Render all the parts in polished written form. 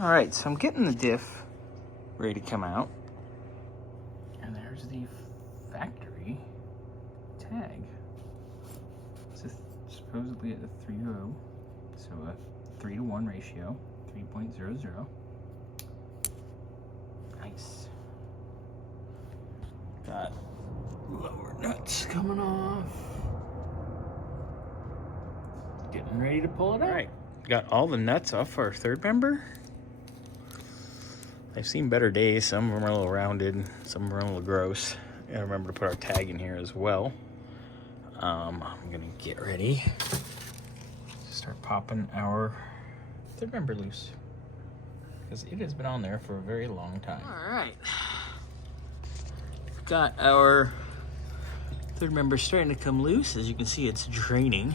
All right, so I'm getting the diff ready to come out. And there's the factory tag. It's supposedly at a 3.0, so a 3-to-1 ratio, 3.00. Nice. Got lower nuts coming off. Getting ready to pull it out. All right, got all the nuts off our third member. I've seen better days. Some of them are a little rounded, some of them are a little gross. And remember to put our tag in here as well. I'm gonna get ready to start popping our third member loose, because it has been on there for a very long time. All right, got our third member starting to come loose. As you can see, it's draining.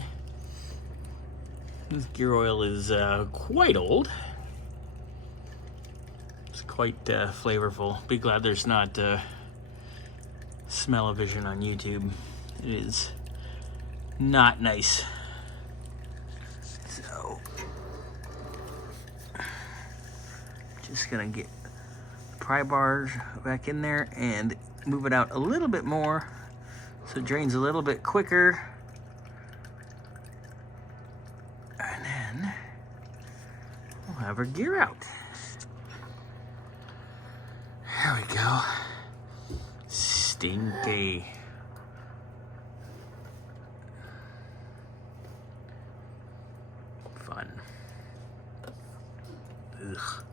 This gear oil is quite old. It's quite flavorful. Be glad there's not smell-o-vision on YouTube. It is not nice. So, just gonna get the pry bars back in there and move it out a little bit more so it drains a little bit quicker. And then we'll have our gear out. There we go. Stinky. Fun. Ugh.